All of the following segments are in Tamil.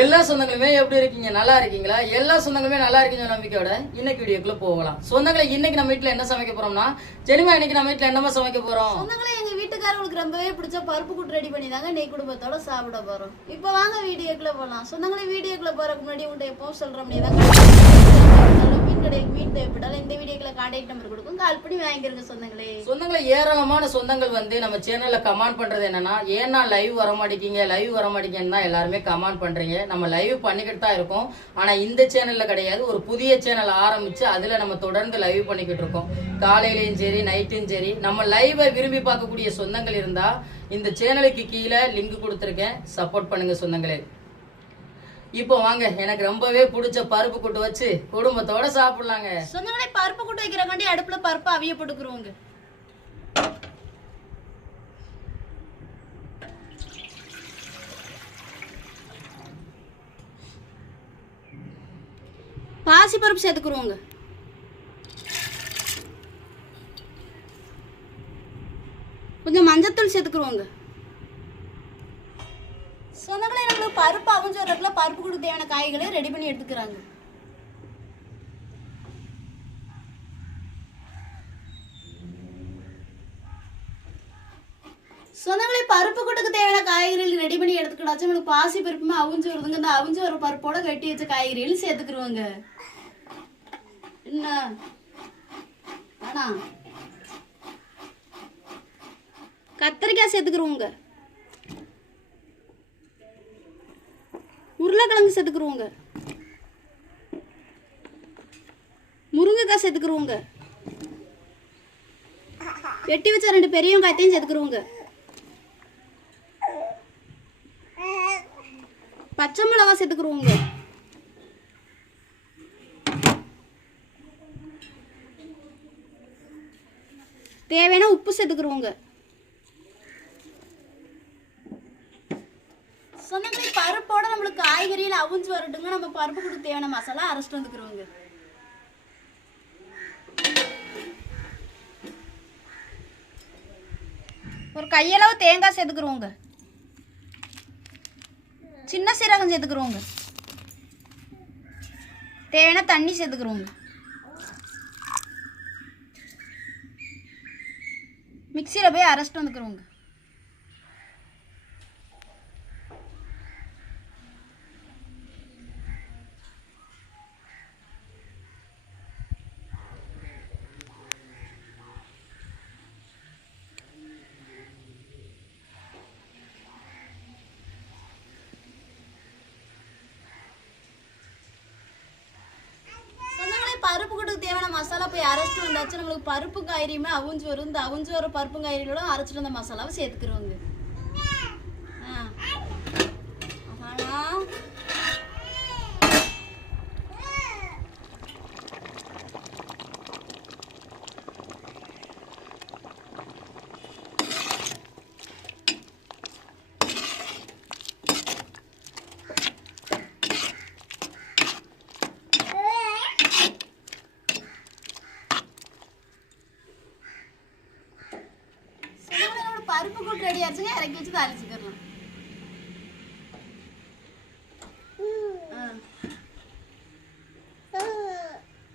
எல்லா சொந்தங்களுமே எப்படி இருக்கீங்க? நல்லா இருக்கீங்களா? எல்லா சொந்தங்களுமே நல்லா இருக்கீங்க நம்பிக்கையோட இன்னைக்கு வீடியோக்குள்ள போகலாம். சொந்தங்களை இன்னைக்கு நம்ம வீட்டுல என்ன சமைக்க போறோம்னா ஜெனிமா இன்னைக்கு நம்ம வீட்டுல என்னமா சமைக்க போறோம்? சொந்தங்களே எங்க வீட்டுக்காரங்களுக்கு ரொம்பவே பிடிச்ச பருப்பு கூட்டு ரெடி பண்ணி தாங்க நெய் குடும்பத்தோட சாப்பிட போறோம். இப்போ வாங்க வீடியோக்குள்ள போகலாம் சொந்தங்களே வீடியோக்குள்ள போறதுக்கு முன்னாடி உங்கள்கிட்ட எப்பவும் சொல்ற முடியாது மீன் மீன் தேவைப்பட்டாலும் இந்த வீடியோக்குள்ள கான்டாக்ட் நம்பர் கொடுக்கும். கால் பண்ணி வாங்கிருங்க சொந்தங்களே. சொந்தங்களை ஏராளமான சொந்தங்கள் வந்து நம்ம சேனல்ல கமெண்ட் பண்றது என்னன்னா ஏன்னா லைவ் வர மாட்டேங்க லைவ் வர மாட்டேங்கன்னு தான் எல்லாருமே கமெண்ட் பண்றீங்க. நம்ம லைவ் பண்ணிக்கிட்டு தான் இருக்கோம். ஆனா இந்த சேனல்ல கிடையாது. ஒரு புதிய சேனல் ஆரம்பிச்சு அதுல நம்ம தொடர்ந்து லைவ் பண்ணிக்கிட்டு இருக்கோம். காலையிலயும் சரி நைட்டும் சரி நம்ம லைவை விரும்பி பார்க்கக்கூடிய சொந்தங்கள் இருந்தா இந்த சேனலுக்கு கீழே லிங்க் கொடுத்துருக்கேன். சப்போர்ட் பண்ணுங்க சொந்தங்களே. இப்போ வாங்க எனக்கு ரொம்பவே பிடிச்ச பருப்பு கூட்டு வச்சு குடும்பத்தோட சாப்பிடலாங்க. சொந்தங்களே பருப்பு கூட்டு வைக்கிறக்காண்டி அடுப்புல பருப்பு அவிய போட்டுக்குருவோங்க. பாசி பருப்பு சேர்த்துக்குருவோங்க. கொஞ்சம் மஞ்சத்தூள் சேர்த்துக்குருவோங்க. பருப்பு அவிஞ்சு வரக்குள்ள பருப்பு கூட தேவையான காய்களை ரெடி பண்ணி எடுத்துக்கிறாங்க. சொந்தங்களே பருப்பு கூட்டுக்கு தேவையான காய்கறிகள் ரெடி பண்ணி எடுத்துக்கிடாச்சு நம்மளுக்கு பாசி பருப்புமே அவிஞ்சு வருதுங்க. இந்த அவிஞ்சு வர பருப்போட கட்டி வச்ச காய்கறிகள் சேர்த்துக்கிருவாங்க. என்ன? வேணா கத்திரிக்காய் சேர்த்துக்கிருவோங்க. உருளைக்கிழங்கு சேர்த்துக்குருவோங்க முருங்கைக்காய் சேர்த்துக்குருவோங்க வெட்டி வச்ச ரெண்டு பெரிய வெங்காயத்தையும் சேர்த்துக்குருவோங்க பச்சை மிளகா சேர்த்துக்குருவோங்க தேவையான உப்பு சேர்த்துக்குருவோங்க சொந்தங்களே பருப்போட நம்மளுக்கு காய்கறியில் அவிஞ்சு வரட்டுங்க நம்ம பருப்பு கொடுத்து தேவையான மசாலா அரைச்சிட்டு வந்துக்கிறோங்க. ஒரு கையளவு தேங்காய் சேர்த்துக்கிறோங்க. சின்ன சீரகம் சேர்த்துக்கிறோங்க. தேவையான தண்ணி சேர்த்துக்கிறோங்க. மிக்சியில் போய் அரைச்சிட்டு வந்துக்கிறோங்க சொந்தங்களே பருப்பு கூட்டுக்கு தேவையான மசாலா போய் அரைச்சிட்டு வந்தாச்சு நம்மளுக்கு பருப்பு காய்கறியுமே அவிஞ்சு வரும். இந்த அவிஞ்சு வர பருப்பு காய்கறியோட அரைச்சிட்டு வந்த மசாலாவை சேர்த்துக்கிறோங்க ஆ. அதானா? சொந்தங்களே, நம்மளோட பருப்பு கூட்டு ரெடி ஆச்சுங்க இறக்கி வச்சு தாளிச்சுக்கிறலாம் ஆ.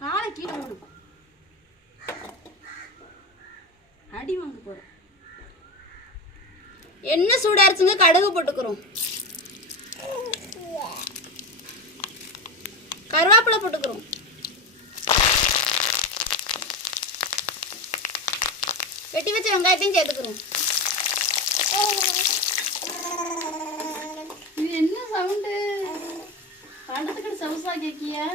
காலை கீழே விடும் அடி வாங்க போறோம் என்ன சூடாயிருச்சுங்க? கடுகு போட்டுக்கிறோம். கருவேப்பிலை போட்டுக்கிறோம். வெட்டி வச்ச வெங்காயத்தையும் சேர்த்துக்கிறோம். இது என்ன சவுண்டு? பண்டத்துக்கு சவுசா கேக்கியா?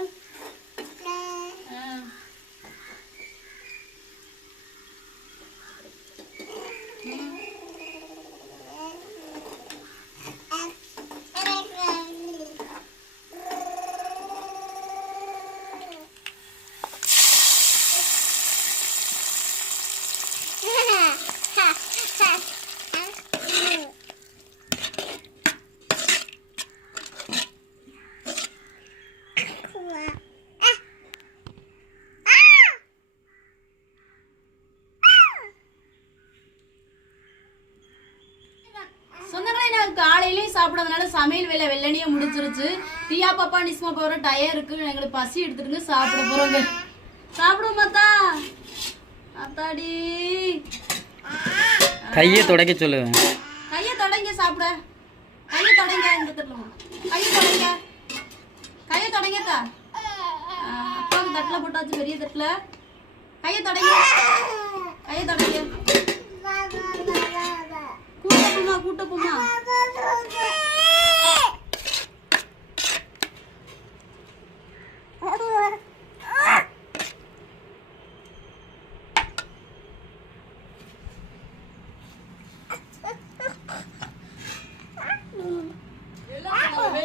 சாப்பிடாதனால சமையல் வேலை வெள்ளனியே முடிச்சிருச்சு பிரியா பாப்பா நிஸ்மா போற டயர் இருக்கு. எங்களுக்கு பசி எடுத்துருங்க சாப்பிட போறோங்க. சாப்பிடுவோம் மாத்தா அத்தாடி. கையை துடைக்க சொல்லுவேன் கையை தொடங்க சாப்பிட. கையை தொடங்க இந்த தட்டுல கையை தொடங்க. கையை தொடங்கக்கா அப்பாவுக்கு தட்டில் போட்டாச்சு பெரிய தட்டில். கையை தொடங்க. கையை தொடங்க. கூட்ட போமா கூட்ட போமா. எல்லாருமே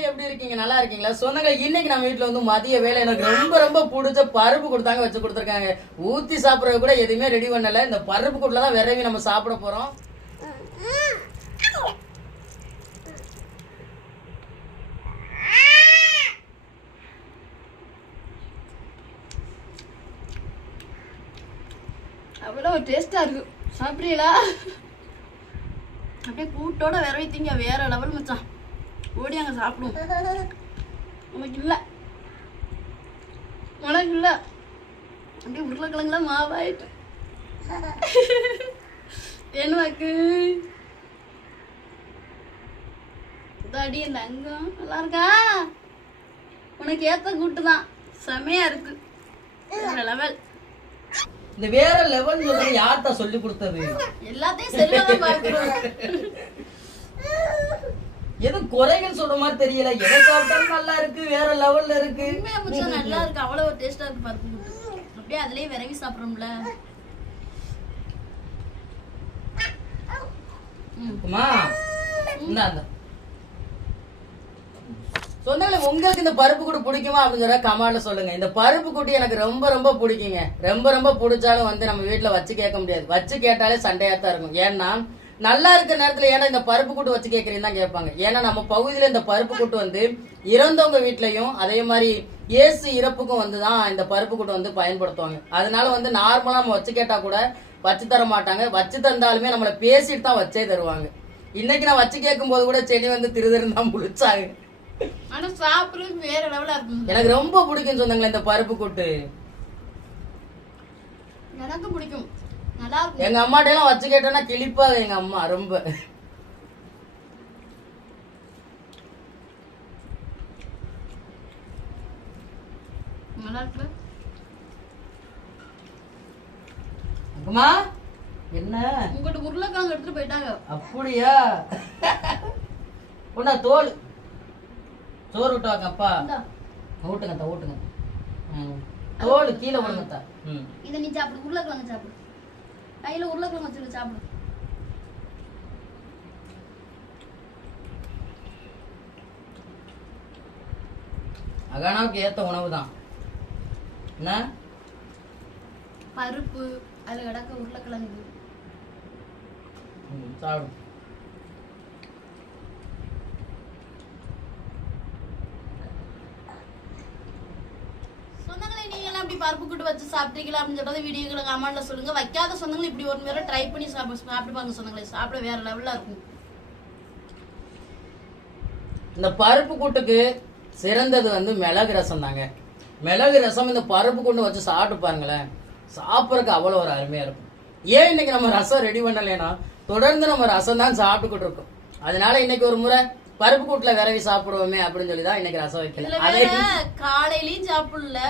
எப்படி இருக்கீங்க நல்லா இருக்கீங்களா? சொந்தங்க இன்னைக்கு நம்ம வீட்டுல வந்து மதிய வேலை. எனக்கு ரொம்ப ரொம்ப பிடிச்ச பருப்பு கொடுத்தாங்க வச்சு கொடுத்துருக்காங்க. ஊத்தி சாப்பிடறது கூட எதுவுமே ரெடி பண்ணல. இந்த பருப்பு கூட்டில தான் விரைவி நம்ம சாப்பிட போறோம். அவ்வளோ டேஸ்ட்டாக இருக்கு. சாப்பிட்றீங்களா? அப்படியே கூட்டோட விரவி திங்க வேற லெவல் மச்சான். ஓடி அங்க சாப்பிடுவோம். உனக்கு இல்லை. உனக்கு இல்லை. அப்படியே உருளைக்கிழங்குலாம் மாவாயிட்டு. என்னவாக்கு அடி இந்த அங்கம் நல்லா இருக்கா? உனக்கு ஏத்த கூட்டு தான் செமையா இருக்கு. லெவல் இந்த வேற லெவல் சொல்றது யார்கிட்ட சொல்லி கொடுத்தது? எல்லாத்தையும் செல்வதான் பார்க்கிறோம். எதுவும் குறைகள் சொல்ற மாதிரி தெரியல. எதை சாப்பிட்டாலும் நல்லா இருக்கு வேற லெவல்ல இருக்கு. உண்மையா நல்லா இருக்கு. அவ்வளவு டேஸ்டா இருக்கு பருப்பு கூட்டு அப்படியே அதுலயே விரவி சாப்பிடுறோம்ல. அம்மா இந்தாங்க சொன்னால உங்களுக்கு இந்த பருப்பு கூட்டு பிடிக்குமா அப்படின்னு சொல்ல கமாண்ட்ல சொல்லுங்க. இந்த பருப்பு கூட்டு எனக்கு ரொம்ப ரொம்ப பிடிக்குங்க. ரொம்ப ரொம்ப பிடிச்சாலும் வந்து நம்ம வீட்டில் வச்சு கேட்க முடியாது. வச்சு கேட்டாலே சண்டையா தான் இருக்கும். ஏன்னா நல்லா இருக்கிற நேரத்துல ஏன்னா இந்த பருப்பு கூட்டு வச்சு கேட்குறீங்க தான் கேட்பாங்க. ஏன்னா நம்ம பகுதியில இந்த பருப்பு கூட்டு வந்து இறந்தவங்க வீட்லயும் அதே மாதிரி இயேசு இறப்புக்கும் வந்து தான் இந்த பருப்பு கூட்டு வந்து பயன்படுத்துவாங்க. அதனால வந்து நார்மலா நம்ம வச்சு கேட்டா கூட வச்சு தர மாட்டாங்க. வச்சு தந்தாலுமே நம்மளை பேசிட்டு தான் வச்சே தருவாங்க. இன்னைக்கு நான் வச்சு கேட்கும் போது கூட செடி வந்து திருதிருன்னு தான் முடிச்சாங்க ஆனா சாப்பிடுறது வேற லெவலா இருக்கும் எனக்கு ரொம்ப பிடிக்கும் சொந்தங்களே இந்த பருப்பு கூட்டு. எனக்கு பிடிக்கும். நல்லா இருக்கும். எங்க அம்மாட்ட எல்லாம் வச்சு கேட்டேன்னா கிளிப்பாங்க எங்க அம்மா ரொம்ப. நல்லா இருக்குல்ல? அம்மா என்ன? உங்கள்கிட்ட உருளைக்கிழங்கு எடுத்துட்டு போயிட்டாங்க. அப்படியா? உண்டா தோல் சோறு விட்டாங்க அப்பா இந்தா, ஊட்டுங்க தா ஊட்டுங்க ம். தோல் கீழே விடுங்க தா ம். இதை நீ சாப்பிடு உருளைக்கிழங்கு சாப்பிடு. கையில உருளைக்கிழங்கு வச்சுட்டு சாப்பிடு. அகானாவுக்கு ஏத்த உணவு தான் என்ன? பருப்பு அதுல கிடக்க உருளைக்கிழங்கு. ம், சாப்பிடு சொந்தங்களை நீங்க எல்லாம் இப்படி பருப்பு கூட்டு வச்சு சாப்பிட்டீங்களா அப்படின்னு சொல்றது வீடியோக்களை கமெண்ட்ல சொல்லுங்க. வைக்காத சொந்தங்கள் இப்படி ஒரு முறை ட்ரை பண்ணி சாப்பிடு சாப்பிட்டு பாருங்க சொந்தங்களே. சாப்பிட வேற லெவல்ல இருக்கும். இந்த பருப்பு கூட்டுக்கு சிறந்தது வந்து மிளகு ரசம் தாங்க. மிளகு ரசம் இந்த பருப்பு கூட்டு வச்சு சாப்பிட்டு பாருங்களேன். சாப்பிட்றதுக்கு அவ்வளோ ஒரு அருமையா இருக்கும். ஏன் இன்னைக்கு நம்ம ரசம் ரெடி பண்ணலைன்னா தொடர்ந்து நம்ம ரசம் தான் சாப்பிட்டுக்கிட்டு இருக்கோம். அதனால இன்னைக்கு ஒரு முறை பருப்பு கூட்டுல விரவி சாப்பிடுவோமே அப்படின்னு சொல்லி தான் இன்னைக்கு ரசம் வைக்கல. காலையிலயும் சாப்பிடல.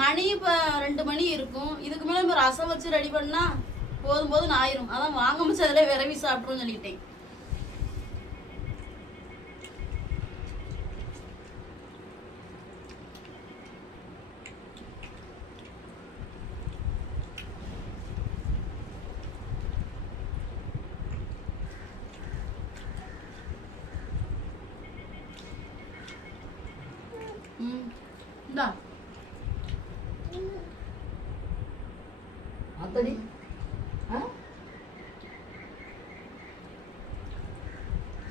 மணி இப்போ ரெண்டு மணி இருக்கும். இதுக்கு மேலே இப்போ ரசம் வச்சு ரெடி பண்ணால் போதும் போதும் ஆயிரும். அதான் வாங்க முடிச்சு அதில் விரவி சாப்பிடுறோம்னு சொல்லிட்டேன்.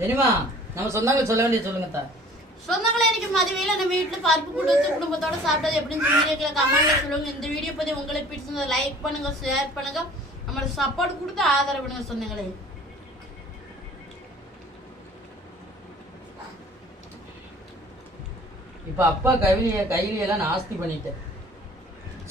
தெரியுமா? நம்ம சொந்தங்களை சொல்ல வேண்டிய சொல்லுங்க தா சொந்தங்களே இன்னைக்கு மதுவையில் நம்ம வீட்டில் பருப்பு கொடுத்து குடும்பத்தோட சாப்பிட்டது எப்படின்னு சொல்லி கமெண்ட்ல சொல்லுங்க. இந்த வீடியோ பத்தி உங்களுக்கு பிடிச்சிருந்தா லைக் பண்ணுங்க ஷேர் பண்ணுங்க. நம்மளுக்கு சப்போர்ட் கொடுத்து ஆதரவு பண்ணுங்க சொந்தங்களே. இப்போ அப்பா கையில கையில எல்லாம் நாஸ்தி பண்ணிட்டேன்.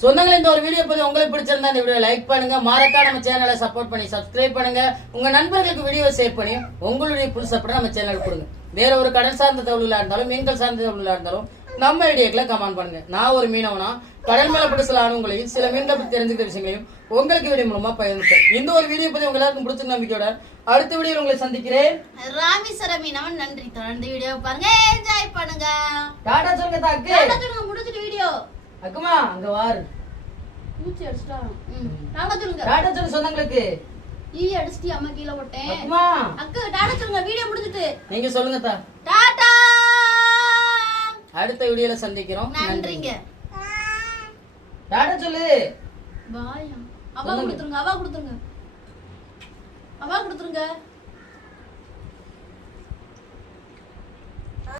சொந்தங்களே இந்த ஒரு வீடியோ பத்தி உங்களுக்கு பிடிச்சிருந்தா இந்த வீடியோ லைக் பண்ணுங்க. மறக்காம நம்ம சேனலை சப்போர்ட் பண்ணி சப்ஸ்கிரைப் பண்ணுங்க. உங்க நண்பர்களுக்கு வீடியோ ஷேர் பண்ணி உங்களுடைய புல் சப்போர்ட் நம்ம சேனலுக்கு கொடுங்க. வேற ஒரு கடல் சார்ந்த தகவலா இருந்தாலும் மீன்கள் சார்ந்த தகவலா இருந்தாலும் நம்ம வீடியோக்களை கமெண்ட் பண்ணுங்க. நான் ஒரு மீனவனா கடல் மேல பட்டு சில அனுங்களையும் சில மீன்களை பத்தி தெரிஞ்சுக்கிற விஷயங்களையும் உங்களுக்கு வீடியோ மூலமா பகிர்ந்துட்டேன் இந்த ஒரு வீடியோ பத்தி உங்க எல்லாருக்கும் பிடிச்ச நம்பிக்கையோட அடுத்த வீடியோ உங்களை சந்திக்கிறேன். ராமேஸ்வர மீனவன் நன்றி. தொடர்ந்து வீடியோ பாருங்க. என்ஜாய் பண்ணுங்க. டாடா சொல்லுங்க தாக்கு. டாடா சொல்லுங்க முடிச்சிட்டு வீடியோ அக்குமா அங்க வாரு. மூச்சு அடிச்சிட்டா? டாடா சொல்லுங்க. டாடா சொல்லு சொந்தங்களுக்கு ஈ அடிச்சிட்டு அம்மா கீழே போட்டேன். அக்கு டாடா சொல்லுங்க வீடியோ முடிச்சிட்டு நீங்க சொல்லுங்க தா. டாடா. அடுத்த வீடியோல சந்திக்கிறோம். நன்றிங்க. டாடா சொல்லு. பாயா. அவா கொடுத்துருங்க அவா கொடுத்துருங்க. அவா கொடுத்துருங்க.